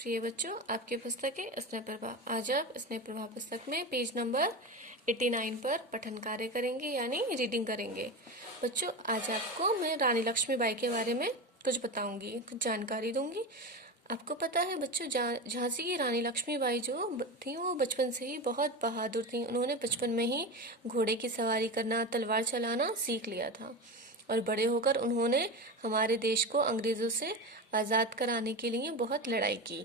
प्रिय बच्चों, आपकी पुस्तक है स्नेह प्रभा। आज आप स्नेह प्रभा पुस्तक में पेज नंबर 89 पर पठन कार्य करेंगे यानी रीडिंग करेंगे। बच्चों, आज आपको मैं रानी लक्ष्मीबाई के बारे में कुछ बताऊंगी, कुछ जानकारी दूंगी। आपको पता है बच्चों, झांसी की रानी लक्ष्मीबाई जो थी वो बचपन से ही बहुत बहादुर थी। उन्होंने बचपन में ही घोड़े की सवारी करना, तलवार चलाना सीख लिया था और बड़े होकर उन्होंने हमारे देश को अंग्रेजों से आज़ाद कराने के लिए बहुत लड़ाई की।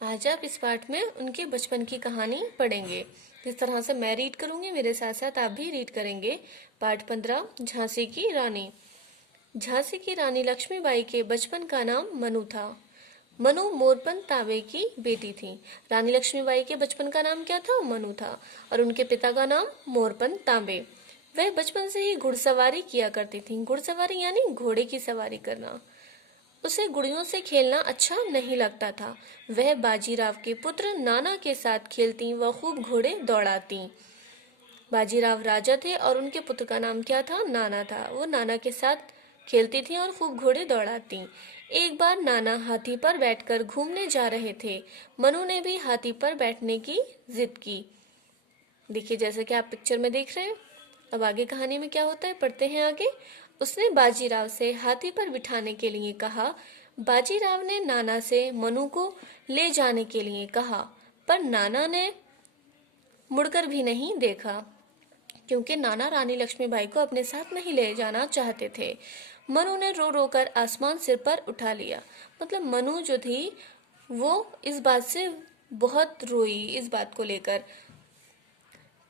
आज आप इस पाठ में उनके बचपन की कहानी पढ़ेंगे। जिस तरह से मैं रीड करूंगी, मेरे साथ साथ आप भी रीड करेंगे। पाठ 15, झांसी की रानी। झांसी की रानी लक्ष्मीबाई के बचपन का नाम मनु था। मनु मोरपंत तांबे की बेटी थी। रानी लक्ष्मीबाई के बचपन का नाम क्या था? मनु था। और उनके पिता का नाम मोरपंत तांबे। वह बचपन से ही घुड़सवारी किया करती थी। घुड़सवारी यानी घोड़े की सवारी करना। उसे गुड़ियों से खेलना अच्छा नहीं लगता था। वह बाजीराव के पुत्र नाना के साथ खेलती व खूब घोड़े दौड़ाती। बाजीराव राजा थे और उनके पुत्र का नाम क्या था? नाना था। वो नाना के साथ खेलती थी और खूब घोड़े दौड़ाती। एक बार नाना हाथी पर बैठकर घूमने जा रहे थे। मनु ने भी हाथी पर बैठने की जिद की। देखिए, जैसे कि आप पिक्चर में देख रहे हैं। अब आगे कहानी में क्या होता है, पढ़ते हैं आगे। उसने बाजीराव से हाथी पर बिठाने के लिए कहा। बाजीराव ने नाना से मनु को ले जाने के लिए कहा, पर नाना ने मुड़कर भी नहीं देखा, क्योंकि नाना रानी लक्ष्मीबाई को अपने साथ नहीं ले जाना चाहते थे। मनु ने रो रो कर आसमान सिर पर उठा लिया। मतलब मनु जो थी वो इस बात से बहुत रोई, इस बात को लेकर।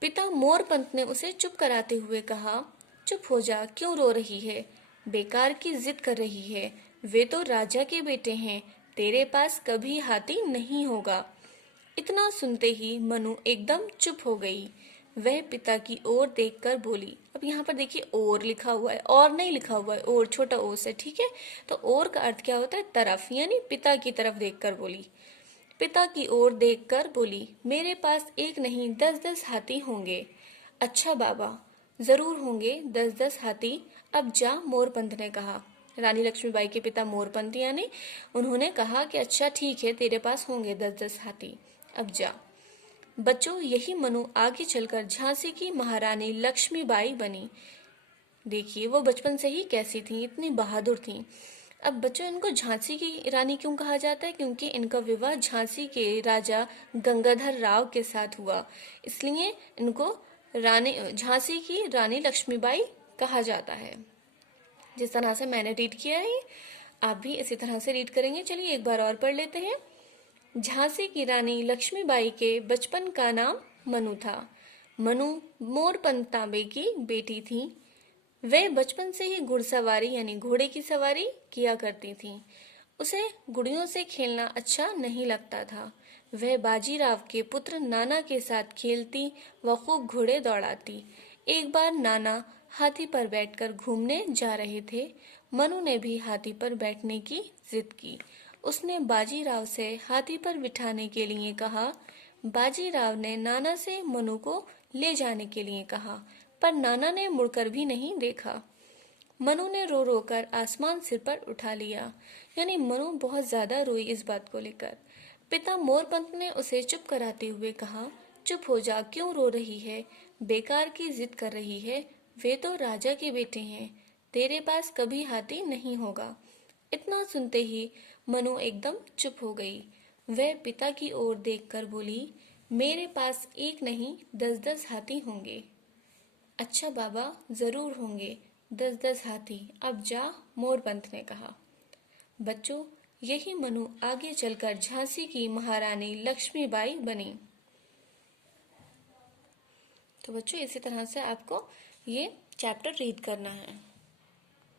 पिता मोरपंत ने उसे चुप कराते हुए कहा, चुप हो जा, क्यों रो रही है? बेकार की जिद कर रही है। वे तो राजा के बेटे हैं। तेरे पास कभी हाथी नहीं होगा। इतना सुनते ही मनु एकदम चुप हो गई। वह पिता की ओर देखकर बोली। अब यहाँ पर देखिए, और लिखा हुआ है, और नहीं लिखा हुआ है, और छोटा ओ से, ठीक है। तो और का अर्थ क्या होता है? तरफ, यानी पिता की तरफ देखकर बोली। पिता की ओर देखकर बोली, मेरे पास एक नहीं 10-10 हाथी होंगे। अच्छा बाबा, जरूर होंगे 10-10 हाथी। अब जा, मोरपंत ने कहा। रानी लक्ष्मीबाई के पिता मोरपंत यानी उन्होंने कहा कि अच्छा ठीक है, तेरे पास होंगे 10-10 हाथी, अब जा। बच्चों, यही मनु आगे चलकर झांसी की महारानी लक्ष्मीबाई बनी। देखिए वो बचपन से ही कैसी थी, इतनी बहादुर थी। अब बच्चों, इनको झांसी की रानी क्यों कहा जाता है? क्योंकि इनका विवाह झांसी के राजा गंगाधर राव के साथ हुआ, इसलिए इनको रानी झांसी की रानी लक्ष्मीबाई कहा जाता है। जिस तरह से मैंने रीड किया है, आप भी इसी तरह से रीड करेंगे। चलिए एक बार और पढ़ लेते हैं। झांसी की रानी लक्ष्मीबाई के बचपन का नाम मनु था। मनु मोरपंत तांबे की बेटी थी। वे बचपन से ही घुड़सवारी यानी घोड़े की सवारी किया करती थी। उसे गुड़ियों से खेलना अच्छा नहीं लगता था। वह बाजीराव के पुत्र नाना के साथ खेलती व खूब घोड़े दौड़ाती। एक बार नाना हाथी पर बैठकर घूमने जा रहे थे। मनु ने भी हाथी पर बैठने की जिद की। उसने बाजीराव से हाथी पर बिठाने के लिए कहा। बाजीराव ने नाना से मनु को ले जाने के लिए कहा, पर नाना ने मुड़कर भी नहीं देखा। मनु ने रो रो कर आसमान सिर पर उठा लिया, यानी मनु बहुत ज्यादा रोई इस बात को लेकर। पिता मोरपंत ने उसे चुप कराते हुए कहा, चुप हो जा, क्यों रो रही है? बेकार की जिद कर रही है। वे तो राजा के बेटे हैं। तेरे पास कभी हाथी नहीं होगा। इतना सुनते ही मनु एकदम चुप हो गई। वह पिता की ओर देखकर बोली, मेरे पास एक नहीं 10-10 हाथी होंगे। अच्छा बाबा, जरूर होंगे 10-10 हाथी, अब जा, मोरपंत ने कहा। बच्चों, यही मनु आगे चलकर झांसी की महारानी लक्ष्मीबाई बनी। तो बच्चों, इसी तरह से आपको ये चैप्टर रीड करना है।